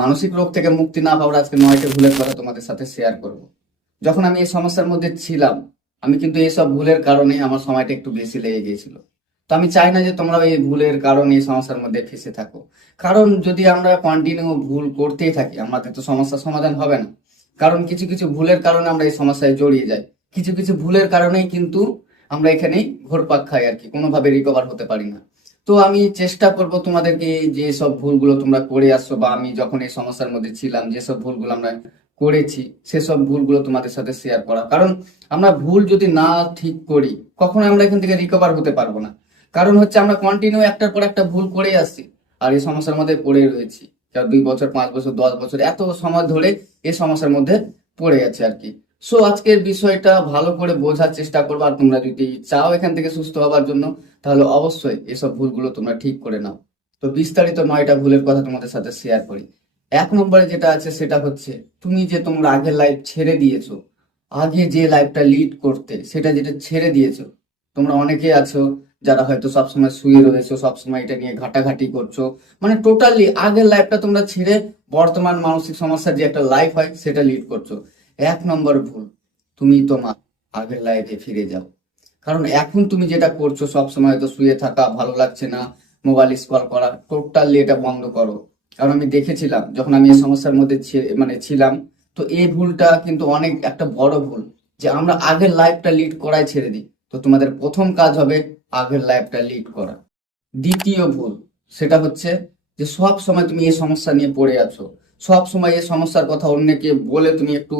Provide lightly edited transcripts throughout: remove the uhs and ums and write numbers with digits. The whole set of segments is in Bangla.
মানসিক রোগ থেকে মুক্তি না পাওয়ার আজকে 9টা ভুলের কথা তোমাদের সাথে শেয়ার করব। যখন আমি এই সমস্যার মধ্যে ছিলাম, আমি কিন্তু এইসব ভুলের কারণে আমার সময়টা একটু বেশি লেগে গিয়েছিল। তো আমি চাই না যে তোমরা এই ভুলের কারণে এই সমস্যার মধ্যে ফেঁসে থাকো। কারণ যদি আমরা কন্টিনিউ ভুল করতেই থাকি, আমাদের তো সমস্যার সমাধান হবে না। কারণ কিছু কিছু ভুলের কারণে আমরা এই সমস্যায় জড়িয়ে যাই। কিছু কিছু ভুলের কারণেই কিন্তু আমরা এখানেই ঘোরপাক খাই আর কি, কোনোভাবে রিকভার হতে পারি না। তো আমি চেষ্টা করব তোমাদেরকে যে সব ভুলগুলো তোমরা করে আসছো, বা আমি যখন এই সমস্যার মধ্যে ছিলাম যেসব ভুলগুলো আমরা করেছি সেসব ভুলগুলো তোমাদের সাথে শেয়ার করা। কারণ আমরা ভুল যদি না ঠিক করি, কখনো আমরা এখান থেকে রিকভার হতে পারবো না। কারণ হচ্ছে আমরা কন্টিনিউ একটার পর একটা ভুল করে আসছি, আর এই সমস্যার মধ্যে পড়ে রয়েছি। 2 বছর, 5 বছর, 10 বছর এত সময় ধরে এই সমস্যার মধ্যে পড়ে আছে আর কি। সো আজকের বিষয়টা ভালো করে বোঝার চেষ্টা করবো, আর তোমরা যদি চাও এখান থেকে সুস্থ হবার জন্য, তাহলে অবশ্যই এসব ভুলগুলো তোমরা ঠিক করে নাও। তো বিস্তারিত 9টা ভুলের কথা তোমাদের সাথে শেয়ার করি। 1 নম্বরে যেটা আছে সেটা হচ্ছে, তুমি যে তোমরা আগের লাইফ ছেড়ে দিয়েছো, আগে যে লাইফটা লিড করতে সেটা যেটা ছেড়ে দিয়েছো। তোমরা অনেকে আছো যারা হয়তো সবসময় শুয়ে রয়েছো, সবসময় এটা নিয়ে ঘাটাঘাটি করছো, মানে টোটালি আগের লাইফটা তোমরা ছেড়ে বর্তমান মানসিক সমস্যার যে একটা লাইফ হয় সেটা লিড করছো। 1 নম্বর ভুল, তুমি তোমার আগের লাইফে ফিরে যাও। কারণ এখন তুমি যেটা করছো সব সময় তো শুয়ে থাকা, ভালো লাগছে না, মোবাইল স্ক্রল করা, টোটালি এটা বন্ধ করো। কারণ আমি দেখেছিলাম যখন আমি এই সমস্যার মধ্যে ছিলাম, তো এই ভুলটা কিন্তু অনেক একটা বড় ভুল, যে আমরা আগের লাইফটা লিড করাই ছেড়ে দিই। তো তোমাদের প্রথম কাজ হবে আগের লাইফটা লিড করা। দ্বিতীয় ভুল, সেটা হচ্ছে যে সব সময় তুমি এই সমস্যা নিয়ে পড়ে আছো, সব সময় এই সমস্যার কথা অন্যকে বলে তুমি একটু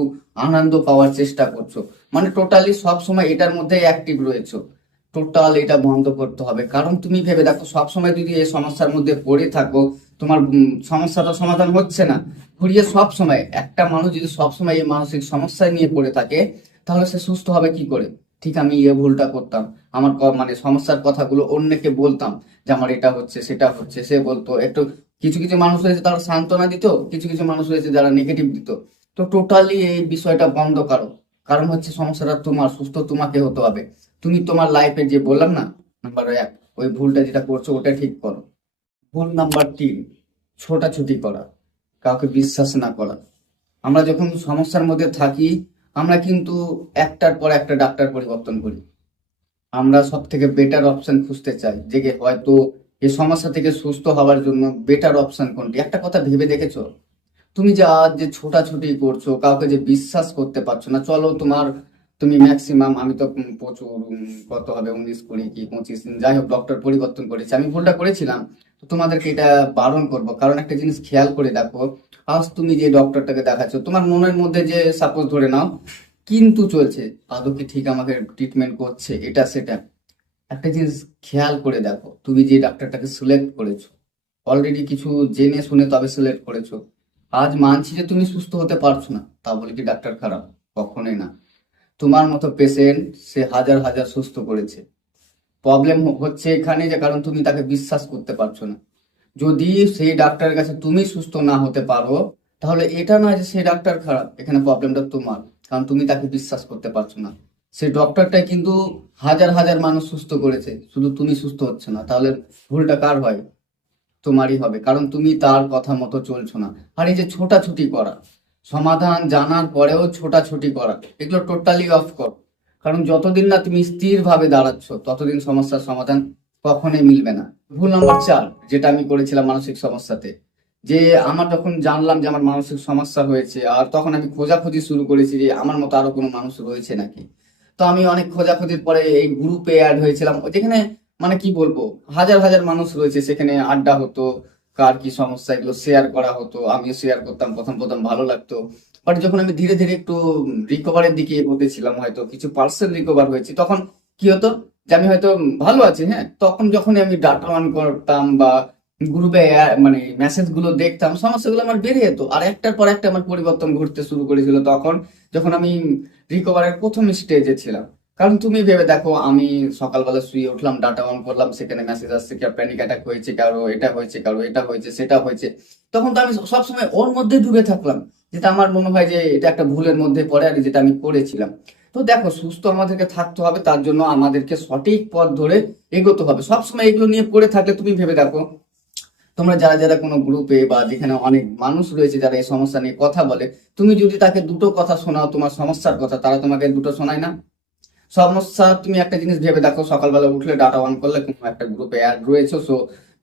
আনন্দ পাওয়ার চেষ্টা করছো, মানে টোটালি সব সময় এটার মধ্যে অ্যাক্টিভ রয়েছো। টোটাল এটা বন্ধ করতে হবে। কারণ তুমি ভেবে দেখো, সব সময় যদি এই সমস্যার মধ্যে পড়ে থাকো, তোমার সমস্যাটা সমাধান হচ্ছে না। ঘুরিয়ে সব সময় একটা মানুষ যদি সব সময় এই মানসিক সমস্যায় নিয়ে পড়ে থাকে, তাহলে সে সুস্থ হবে কি করে? ঠিক আমি এই ভুলটা করতাম, আমার মানে সমস্যার কথাগুলো অন্যকে বলতাম, যে আমার এটা হচ্ছে সেটা হচ্ছে, সে বলতো একটু। কিছু কিছু মানুষ রয়েছে তারা সান্ত্বনা দিত, কিছু কিছু মানুষ রয়েছে যারা নেগেটিভ দিত। তো টোটালি এই বিষয়টা বন্ধ করো। কারণ হচ্ছে সমস্যাটা তোমার, সুস্থ তোমাকে হতে হবে। তুমি তোমার লাইফে যে বললাম না, নাম্বার 1, ওই ভুলটা যেটা করছো ওটা ঠিক করো। ভুল নাম্বার 3, ছোটাছুটি করা, কাউকে বিশ্বাস না করা। আমরা যখন সমস্যার মধ্যে থাকি, আমরা কিন্তু একটার পর একটা ডাক্তার পরিবর্তন করি। আমরা সব থেকে বেটার অপশন খুঁজতে চাই, যে হয়তো এই সমস্যা থেকে সুস্থ হওয়ার জন্য বেটার অপশন কোনটি। একটা কথা ভেবে দেখেছো, তুমি যে আজ যে ছোটাছুটি করছো, কাউকে যে বিশ্বাস করতে পারছো না, চলো তুমি ম্যাক্সিমাম, আমি তো প্রচুর কত হবে 19, 20, কি 25 দিন, যাই হোক ডক্টর পরিবর্তন করেছি। আমি ভুলটা করেছিলাম, তো তোমাদেরকে এটা বারণ করব। কারণ একটা জিনিস খেয়াল করে দেখো, আজ তুমি যে ডক্টরটাকে দেখাচ্ছ, তোমার মনের মধ্যে যে সাপোজ ধরে নাও কিন্তু চলছে, আদৌ কি ঠিক আমাকে ট্রিটমেন্ট করছে, এটা সেটা। একটা জিনিস খেয়াল করে দেখো, তুমি যে ডাক্তারটাকে সিলেক্ট করেছো, অলরেডি কিছু জেনে শুনে তবে সিলেক্ট করেছো। আজ মানছি যে তুমি সুস্থ হতে পারছো না, তা বলে কি ডাক্তার খারাপ? কখনোই না। তোমার মতো পেশেন্ট সে হাজার হাজার সুস্থ করেছে। প্রবলেম হচ্ছে এখানে, যে কারণ তুমি তাকে বিশ্বাস করতে পারছো না। যদি সেই ডাক্তারের কাছে তুমি সুস্থ না হতে পারো, তাহলে এটা নয় যে সেই ডাক্তার খারাপ, এখানে প্রবলেমটা তোমার। কারণ তুমি তাকে বিশ্বাস করতে পারছো না। সেই ডক্টরটাই কিন্তু হাজার হাজার মানুষ সুস্থ করেছে, শুধু তুমি সুস্থ হচ্ছে না। তাহলে ভুলটা কার হয়? তোমারই হবে, কারণ তুমি তার কথা মতো চলছো না। আর এই যে ছোটাছুটি করা, সমাধান জানার পরেও ছোটাছুটি করা, এগুলো টোটালি অফ করো। কারণ যতদিন না তুমি স্থির ভাবে দাঁড়াচ্ছ, ততদিন সমস্যার সমাধান কখনোই মিলবে না। ভুল নাম্বার 4, যেটা আমি করেছিলাম মানসিক সমস্যাতে, যে আমার যখন জানলাম যে আমার মানসিক সমস্যা হয়েছে, আর তখন আমি খোঁজাখুঁজি শুরু করেছি যে আমার মতো আরো কোনো মানুষ রয়েছে নাকি। তো আমি অনেক খোঁজাখুঁজির পরে এই গ্রুপে অ্যাড হয়েছিলাম, যেখানে মানে কি বলবো, হাজার হাজার মানুষ রয়েছে, সেখানে আড্ডা হতো, কার কি সমস্যা এগুলো শেয়ার করা হতো, আমিও শেয়ার করতাম। প্রথম প্রথম ভালো লাগতো, বাট যখন আমি ধীরে ধীরে একটু রিকভারের দিকে এগোতেছিলাম, হয়তো কিছু পার্সেন্ট রিকভার হয়েছি, তখন কি হতো যে আমি হয়তো ভালো আছি, হ্যাঁ, তখন যখনই আমি ডাটা অন করতাম বা গ্রুপে মানে মেসেজ গুলো দেখতাম, সমস্যাগুলো আমার বেড়ে যেত, আর একটার পর একটা আমার পরিবর্তন ঘটতে শুরু করেছিল তখন, যখন আমি রিকভারের প্রথম স্টেজে ছিলাম। কারণ তুমি ভেবে দেখো, আমি সকালবেলা শুয়ে উঠলাম, ডাটা অন করলাম, সেখানে মেসেজ আসছে কি প্যানিক অ্যাটাক হয়েছে কারো, এটা হয়েছে কারো, এটা হয়েছে সেটা হয়েছে। তখন তো আমি সবসময় ওর মধ্যে ডুবে থাকলাম, যেটা আমার মনে হয় যে এটা একটা ভুলের মধ্যে পড়ে, আর যেটা আমি করেছিলাম। তো দেখো, সুস্থ আমাদেরকে থাকতে হবে, তার জন্য আমাদেরকে সঠিক পথ ধরে এগোতে হবে। সবসময় এগুলো নিয়ে পড়ে থাকলে তুমি ভেবে দেখো, তোমরা যারা যারা কোনো গ্রুপে বা যেখানে অনেক মানুষ রয়েছে যারা এই সমস্যা নিয়ে কথা বলে, তুমি যদি তাকে দুটো কথা শোনাও তোমার সমস্যার কথা, তারা তোমাকে দুটো শোনায় না? সমস্যা, তুমি একটা জিনিস ভেবে দেখো, সকালবেলা উঠলে ডাটা অন করলে কোনো একটা গ্রুপে অ্যাড রয়েছে, সো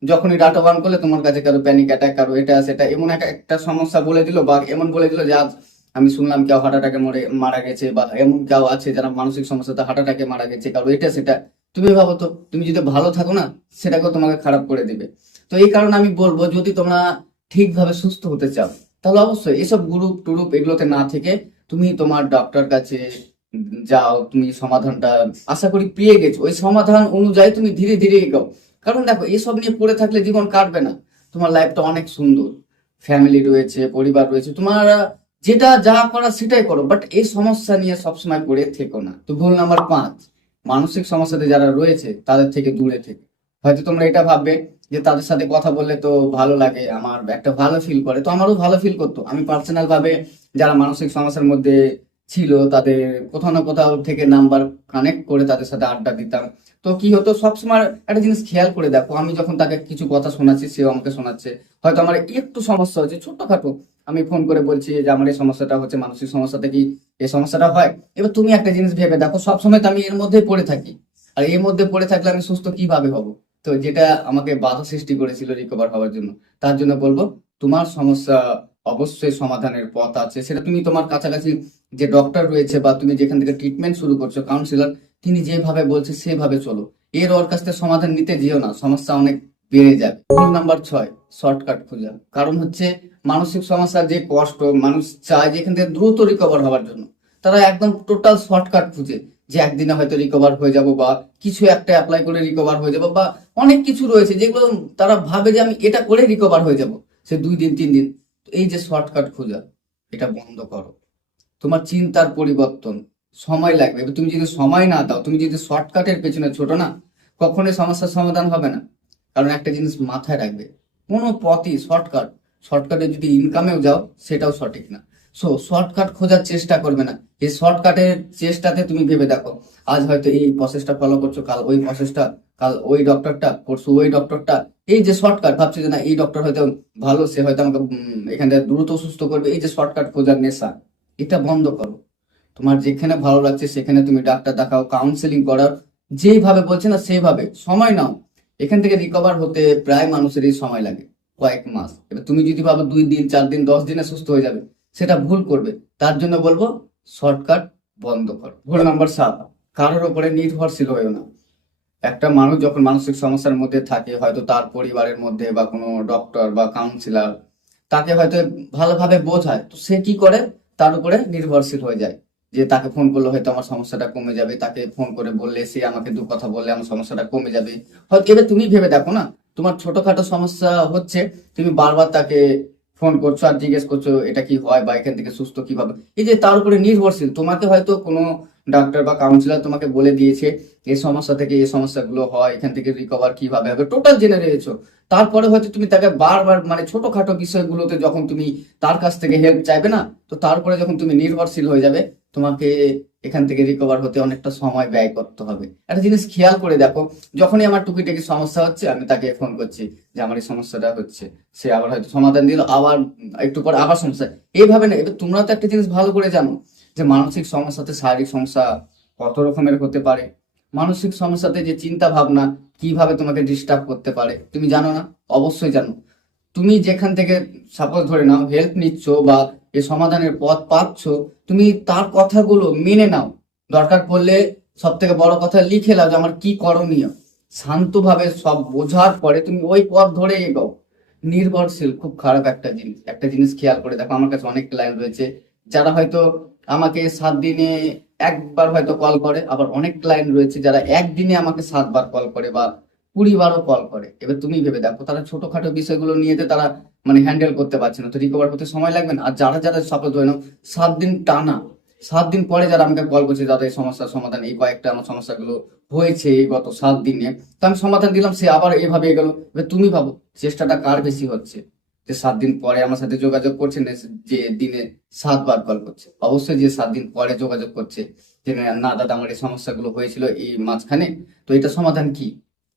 যখনই ডাটা অন করলে তোমার কাছে কারো প্যানিক অ্যাটাক, কারো এটা সেটা এমন একটা সমস্যা বলে দিল, বা এমন বলে দিল যে আজ আমি শুনলাম কেউ হার্ট অ্যাটাকে মারা গেছে, বা এমন কেউ আছে যারা মানসিক সমস্যাতে হার্ট অ্যাটাকে মারা গেছে, কারো এটা সেটা। তুমি ভাবো তো, তুমি যদি ভালো থাকো না, সেটাকেও তোমাকে খারাপ করে দিবে। তো এই কারণে আমি বলবো, যদি তোমরা ঠিকভাবে সুস্থ হতে চাও, তাহলে অবশ্যই এসব গ্রুপ টুরুপ এগুলোতে না থেকে তুমি তোমার ডক্টর কাছে যাও, তুমি সমাধানটা আশা করি পেয়ে গেছো, ওই সমাধান অনুযায়ী তুমি ধীরে ধীরে এগোও। কারণ দেখো, এসব নিয়ে পড়ে থাকলে জীবন কাটবে না। তোমার লাইফটা অনেক সুন্দর, ফ্যামিলি রয়েছে, পরিবার রয়েছে, তোমার যেটা যা করার সেটাই করো, বাট এই সমস্যা নিয়ে সবসময় পড়ে থেকো না। তো ভুল নাম্বার 5, মানসিক সমস্যাতে যারা রয়েছে তাদের থেকে দূরে থেকে। হয়তো তোমরা এটা ভাববে যে তাদের সাথে কথা বললে তো ভালো লাগে, আমার একটা ভালো ফিল করে, তো আমারও ভালো ফিল করতো। আমি পার্সোনাল ভাবে যারা মানসিক সমস্যার মধ্যে ছিল তাদের কোথাও না কোথাও থেকে নাম্বার কানেক্ট করে তাদের সাথে আড্ডা দিতাম। তো কি হতো, সবসময় একটা জিনিস খেয়াল করে দেখো, আমি যখন তাকে কিছু কথা শোনাচ্ছি, সেও আমাকে শোনাচ্ছে। হয়তো আমার একটু সমস্যা হচ্ছে ছোটখাটো, আমি ফোন করে বলছি যে আমার এই সমস্যাটা হচ্ছে, মানসিক সমস্যাতে কি এই সমস্যাটা হয়। এবার তুমি একটা জিনিস ভেবে দেখো, সবসময় তো আমি এর মধ্যে পড়ে থাকি, আর এর মধ্যে পড়ে থাকলে আমি সুস্থ কিভাবে হব? তো যেটা আমাকে বাধা সৃষ্টি করেছিল রিকভার হওয়ার জন্য, তার জন্য বলবো, তোমার সমস্যা অবশ্যই সমাধানের পথ আছে। সেটা তুমি তোমার কাছাকাছি যে ডক্টর রয়েছে, বা তুমি যেখান থেকে ট্রিটমেন্ট শুরু করছো, কাউন্সিলর, তিনি যেভাবে বলছে সেভাবে চলো। ওর কাছ থেকে সমাধান নিতে যেও না, সমস্যা অনেক বেড়ে যাবে। ভুল নাম্বার 6, শর্টকাট খোঁজা। কারণ হচ্ছে, মানসিক সমস্যার যে কষ্ট, মানুষ চায় যেখান থেকে দ্রুত রিকভার হওয়ার জন্য, তারা একদম টোটাল শর্টকাট খুঁজে, যে একদিনে হয়তো রিকভার হয়ে যাব, বা কিছু একটা অ্যাপ্লাই করে রিকভার হয়ে যাব, বা অনেক কিছু রয়েছে যেগুলো তারা ভাবে যে আমি এটা করে রিকভার হয়ে যাব, সে 2 দিন 3 দিন। এই যে শর্টকাট খোঁজা, এটা বন্ধ করো। তোমার চিন্তার পরিবর্তন সময় লাগবে। এবার তুমি যদি সময় না দাও, তুমি যদি শর্টকাটের পেছনে ছোটো না, কখনোই সমস্যার সমাধান হবে না। কারণ একটা জিনিস মাথায় রাখবে, কোনো পথই শর্টকাট, শর্টকাটে যদি ইনকামেও যাও সেটাও সঠিক না। সো শর্টকাট খোঁজার চেষ্টা করবে না। এই শর্টকাটের চেষ্টাতে তুমি ভেবে দেখো, আজ হয়তো এই প্রসেসটা ফলো করছো, কাল ওই প্রসেসটা, কাল ওই ডক্টরটা, পরশু ওই ডক্টরটা। এই যে শর্টকাট ভাবছো যে না, এই ডক্টর হয়তো ভালো, সে হয়তো আমাকে এখান থেকে দ্রুত সুস্থ করবে, এই যে শর্টকাট খোঁজার নেশা, এটা বন্ধ করো। তোমার যেখানে ভালো লাগছে সেখানে তুমি ডাক্তার দেখাও, কাউন্সেলিং করার যেভাবে বলছে না সেভাবে সময় নাও। এখান থেকে রিকভার হতে প্রায় মানুষেরই সময় লাগে কয়েক মাস। এবার তুমি যদি ভাবো 2 দিন 4 দিন 10 দিনে সুস্থ হয়ে যাবে, সেটা ভুল করবে। তার জন্য বলবো, শর্টকাট বন্ধ করো। ভুল নাম্বার 7, কারোর উপরে নির্ভরশীল হয়েও না। একটা মানুষ যখন মানসিক সমস্যার মধ্যে থাকে, হয়তো তার পরিবারের মধ্যে বা কোনো ডক্টর বা কাউন্সিলর তাকে হয়তো ভালোভাবে বোঝায়, তো সে কি করে, তার উপরে নির্ভরশীল হয়ে যায়। যে তাকে ফোন করলে হয়তো আমার সমস্যাটা কমে যাবে, তাকে ফোন করে বললে সে আমাকে 2 কথা বললে আমার সমস্যাটা কমে যাবে। হয়তো এবার তুমি ভেবে দেখো না, তোমার ছোটখাটো সমস্যা হচ্ছে, তুমি বারবার তাকে ফোন করছো আর জিজ্ঞেস করছো এটা কি হয়, বা এখান থেকে সুস্থ কিভাবে। এই যে তার উপরে নির্ভরশীল, তোমাকে হয়তো কোনো ডাক্তার বা কাউন্সিলর তোমাকে বলে দিয়েছে এই সমস্যা থেকে এই সমস্যাগুলো হয়, এখান থেকে রিকভার কিভাবে হবে, টোটাল জেনে রয়েছো। তারপরে হয়তো তুমি তাকে বারবার, মানে ছোটখাটো বিষয়গুলোতে যখন তুমি তার কাছ থেকে হেল্প চাইবে না, তো তারপরে যখন তুমি নির্ভরশীল হয়ে যাবে, তোমাকে এখান থেকে রিকভার হতে অনেকটা সময় ব্যয় করতে হবে। একটা জিনিস খেয়াল করে দেখো, যখনই আমার টুকিটাকি সমস্যা হচ্ছে, আমি তাকে ফোন করছি যে আমার এই সমস্যাটা হচ্ছে, সে আবার হয়তো সমাধান দিল, আবার একটু পর আবার সমস্যা। এইভাবে না, এবার তোমরা তো একটা জিনিস ভালো করে জানো যে মানসিক সমস্যাতে শারীরিক সমস্যা কত রকমের হতে পারে। মানসিক সমস্যাতে যে চিন্তা ভাবনা কিভাবে তোমাকে ডিস্টার্ব করতে পারে, তুমি জানো না? অবশ্যই জানো। তুমি যেখান থেকে সাপোজ ধরে নাও হেল্প নিচ্ছ, বা এই সমাধানের পথ পাচ্ছ, তুমি তার কথাগুলো মেনে নাও। দরকার পড়লে সব থেকে বড় কথা লিখে নাও যে আমার কি করণীয়। শান্তভাবে সব বোঝার পরে তুমি ওই পথ ধরে এগোও। নির্ভরশীল খুব খারাপ একটা জিনিস। একটা জিনিস খেয়াল করে দেখো, আমার কাছে অনেক ক্লায়েন্ট রয়েছে যারা হয়তো আমাকে 7 দিনে একবার হয়তো কল করে, আবার অনেক ক্লায়েন্ট রয়েছে যারা একদিনে আমাকে 7 বার কল করে, বা 20 বারও কল করে। এবার তুমি ভেবে দেখো, তারা ছোটখাটো বিষয়গুলো নিয়েতে তারা মানে হ্যান্ডেল করতে পারছে না, তো রিকভার হতে সময় লাগবে না? আর যারা যারা সাপোজ ধরে নাও 7 দিন টানা, 7 দিন পরে যারা আমাকে কল করছে, যাদের এই সমস্যার সমাধান, এই কয়েকটা আমার সমস্যাগুলো হয়েছে এই গত 7 দিনে, তো আমি সমাধান দিলাম, সে আবার এভাবে গেল। এবার তুমি ভাবো চেষ্টাটা কার বেশি হচ্ছে, যে 7 দিন পরে আমার সাথে যোগাযোগ করছে, না যে দিনে 7 বার কল করছে? অবশ্যই যে 7 দিন পরে যোগাযোগ করছে, যে না দাদা আমার এই সমস্যাগুলো হয়েছিল এই মাঝখানে, তো এটা সমাধান কি।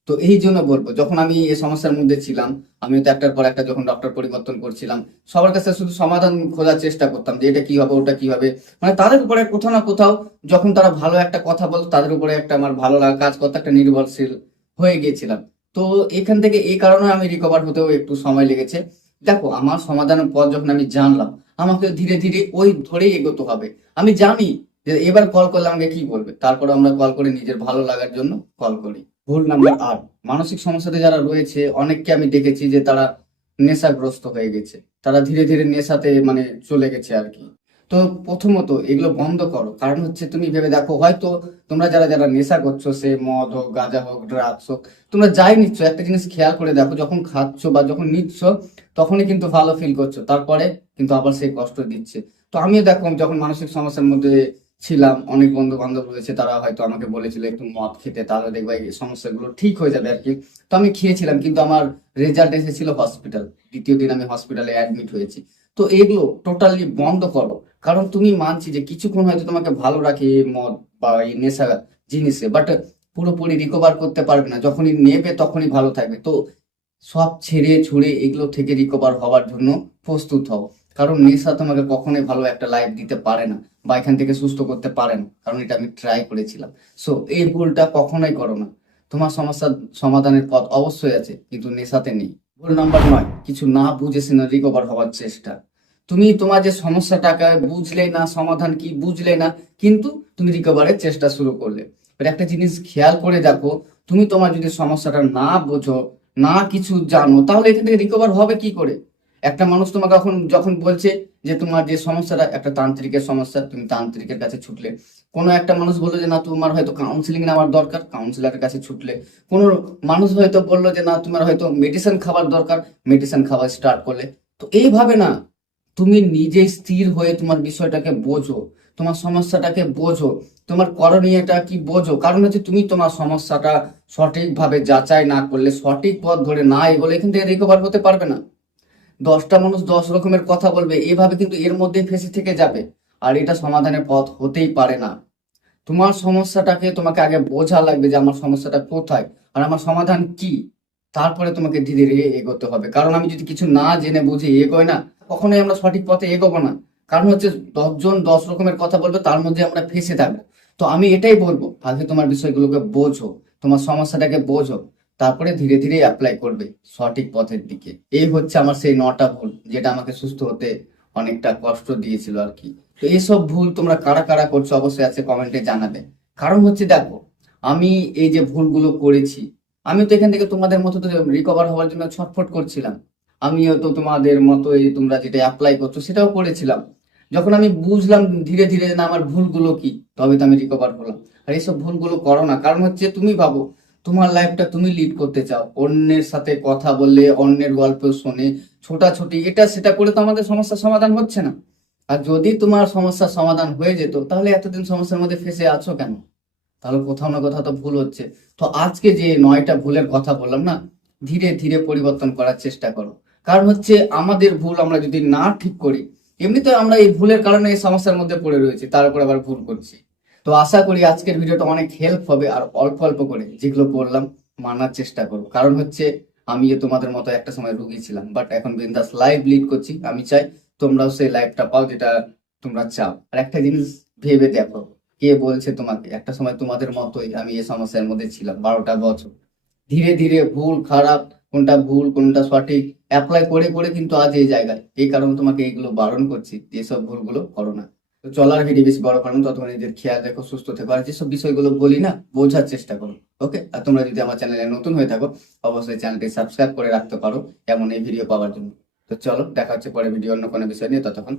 তো এই জন্য বলবো, যখন আমি এই সমস্যার মধ্যে ছিলাম, আমি তো একটার পর একটা যখন ডক্টর পরিবর্তন করছিলাম, সবার কাছে শুধু সমাধান খোঁজার চেষ্টা করতাম যে এটা কি হবে ওটা কি হবে, মানে তাদের উপরে কোথাও না কোথাও যখন তারা ভালো একটা কথা বলতো তাদের উপরে একটা আমার ভালো লাগা কাজ করতে একটা নির্ভরশীল হয়ে গিয়েছিলাম। তো এখান থেকে এই কারণে আমি রিকভার হতেও একটু সময় লেগেছে। দেখো, আমার সমাধানের পথ যখন আমি জানলাম, আমাকে ধীরে ধীরে ওই ধরেই এগোতে হবে। আমি জানি যে এবার কল করলে আমাকে কি বলবে, তারপর আমরা কল করে নিজের ভালো লাগার জন্য কল করি। ভুল নাম্বার 8, মানসিক সমস্যাতে যারা রয়েছে অনেককে আমি দেখেছি যে তারা নেশাগ্রস্ত হয়ে গেছে, তারা ধীরে ধীরে নেশাতে মানে চলে গেছে আর কি। তো প্রথমত এগুলো বন্ধ করো, কারণ হচ্ছে তুমি ভেবে দেখো, হয়তো তোমরা যারা যারা নেশা করছো, সে মদ হোক, গাঁজা হোক, ড্রাগস হোক, তোমরা যাই নিচ্ছ, একটা জিনিস খেয়াল করে দেখো, যখন খাচ্ছ বা যখন নিচ্ছ তখনই কিন্তু ভালো ফিল করছো, তারপরে কিন্তু আবার সেই কষ্ট দিচ্ছে। তো আমিও দেখো, যখন মানসিক সমস্যার মধ্যে ছিলাম, অনেক বন্ধু বান্ধব রয়েছে তারা হয়তো আমাকে বলেছিল একটু মদ খেতে, তাহলে দেখবা এই সমস্যাগুলো ঠিক হয়ে যাবে আর কি। তো আমি খেয়েছিলাম, কিন্তু আমার রেজাল্ট এসেছিল হসপিটাল, দ্বিতীয় দিন আমি হসপিটালে অ্যাডমিট হয়েছি। তো এগুলো টোটালি বন্ধ করো, কারণ তুমি মানছি যে কিছুক্ষণ হয়তো তোমাকে ভালো রাখে এই মদ বা এই নেশা জিনিসে, বাট পুরোপুরি রিকভার করতে পারবে না, যখনই নেবে তখনই ভালো থাকবে। তো সব ছেড়ে ছুড়ে এগুলো থেকে রিকভার হওয়ার জন্য প্রস্তুত হও, কারণ নেশা তোমাকে কখনোই ভালো একটা লাইফ দিতে পারে না বা এখান থেকে সুস্থ করতে পারে না, কারণ এটা আমি ট্রাই করেছিলাম। সো এই ভুলটা কখনোই করো না। তোমার সমস্যার সমাধানের পথ অবশ্যই আছে, কিন্তু নেশাতে নেই। ভুল নাম্বার 9, কিছু না বুঝে শুনে রিকভার হওয়ার চেষ্টা। তুমি তোমার যে সমস্যাটাকে বুঝলে না, সমাধান কি বুঝলে না, কিন্তু তুমি রিকভারের চেষ্টা শুরু করলে। এবার একটা জিনিস খেয়াল করে দেখো, তুমি তোমার যদি সমস্যাটা না বোঝো, না কিছু জানো, তাহলে এখান থেকে রিকভার হবে কি করে? একটা মানুষ তোমাকে এখন যখন বলছে যে তোমার যে সমস্যাটা একটা তান্ত্রিকের সমস্যা, তুমি তান্ত্রিকের কাছে ছুটলে। কোনো একটা মানুষ বললো যে না তোমার হয়তো কাউন্সিলিং নেওয়ার দরকার, কাউন্সিলরের কাছে ছুটলে। কোনো মানুষ হয়তো বললো যে না তোমার হয়তো মেডিসিন খাবার দরকার, মেডিসিন খাওয়া স্টার্ট করলে। তো এইভাবে না, তুমি নিজে স্থির হয়ে তোমার বিষয়টাকে বোঝো, তোমার সমস্যাটাকে বোঝো, তোমার করণীয়টা কি বোঝো। কারণ হচ্ছে তুমি তোমার সমস্যাটা সঠিকভাবে যাচাই না করলে, সঠিক পথ ধরে না এগোলে এখান থেকে রিকভার হতে পারবে না। 10টা মানুষ 10 রকমের কথা বলবে, এভাবে কিন্তু এর মধ্যে ফেঁসে থেকে যাবে, আর এটা সমাধানের পথ হতেই পারে না। তোমার সমস্যাটাকে তোমাকে আগে বোঝা লাগবে যে আমার সমস্যাটা কোথায় আর আমার সমাধান কি, তারপরে তোমাকে ধীরে ধীরে এগোতে হবে। কারণ আমি যদি কিছু না জেনে বুঝে এগোই না, কখনোই আমরা সঠিক পথে এগোবো না। কারণ হচ্ছে 10জন 10 রকমের কথা বলবে, তার মধ্যে আমরা ফেঁসে থাকবো। তো আমি এটাই বলবো, আগে তোমার বিষয়গুলোকে বোঝো, তোমার সমস্যাটাকে বোঝো, তারপরে ধীরে ধীরে অ্যাপ্লাই করবে সঠিক পথের দিকে। এই হচ্ছে আমার সেই 9টা ভুল, যেটা আমাকে সুস্থ হতে অনেকটা কষ্ট দিয়েছিল আর কি। তো এইসব ভুল তোমরা কারা কারা করছো অবশ্যই আছে কমেন্টে জানাবে। কারণ হচ্ছে দেখো, আমি এই যে ভুলগুলো করেছি, আমি তো এখান থেকে তোমাদের মতো তো রিকভার হওয়ার জন্য ছটফট করছিলাম। আমিও তো তোমাদের মতো এই তোমরা যেটা অ্যাপ্লাই করছো সেটাও করেছিলাম। যখন আমি বুঝলাম ধীরে ধীরে না আমার ভুলগুলো কি, তবে তো আমি রিকভার হলাম। আর এইসব ভুলগুলো করো না, কারণ হচ্ছে তুমি ভাবো তোমার লাইফটা তুমি লিড করতে চাও, অন্যের সাথে কথা বললে, অন্যের গল্প শুনে, ছোটাছুটি এটা সেটা করে তো আমাদের সমস্যার সমাধান হচ্ছে না। আর যদি তোমার সমস্যার সমাধান হয়ে যেত, তাহলে এতদিন সমস্যার মধ্যে ফেঁসে আছো কেন? তাহলে কোথাও না কোথাও তো ভুল হচ্ছে। তো আজকে যে 9টা ভুলের কথা বললাম না, ধীরে ধীরে পরিবর্তন করার চেষ্টা করো। কারণ হচ্ছে আমাদের ভুল আমরা যদি না ঠিক করি, এমনিতে আমরা এই ভুলের কারণে এই সমস্যার মধ্যে পড়ে রয়েছি, তার উপর আবার ভুল করছি। তো আশা করি আজকের ভিডিওটা অনেক হেল্প হবে, আর অল্প অল্প করে যেগুলো বললাম মানার চেষ্টা করো। কারণ হচ্ছে আমিও তোমাদের মতো একটা সময় রুগী ছিলাম, বাট এখন বিন্দাস লাইফ লিড করছি। আমি চাই তোমরাও সেই লাইফটা পাও যেটা তোমরা চাও। আর একটা জিনিস ভেবে দেখো, কে বলছে তোমাকে, একটা সময় তোমাদের মতোই আমি এই সমস্যার মধ্যে ছিলাম 12টা বছর। ধীরে ধীরে ভুল খারাপ, কোনটা ভুল কোনটা সঠিক অ্যাপ্লাই করে করে কিন্তু আজ এই জায়গায়। এই কারণে তোমাকে এইগুলো বারণ করছি যে এসব ভুলগুলো করো না। তো চলার ভিডিও বেশি বড় করো না, ততক্ষণ নিজের খেয়াল রেখো, সুস্থ থেকো, আর যেসব বিষয়গুলো বলি না বোঝার চেষ্টা করো। ওকে, আর তোমরা যদি আমার চ্যানেলে নতুন হয়ে থাকো, অবশ্যই চ্যানেলটি সাবস্ক্রাইব করে রাখতে পারো এমন এই ভিডিও পাওয়ার জন্য। তো চলো, দেখা হচ্ছে পরে ভিডিও অন্য কোনো বিষয় নিয়ে, ততক্ষণ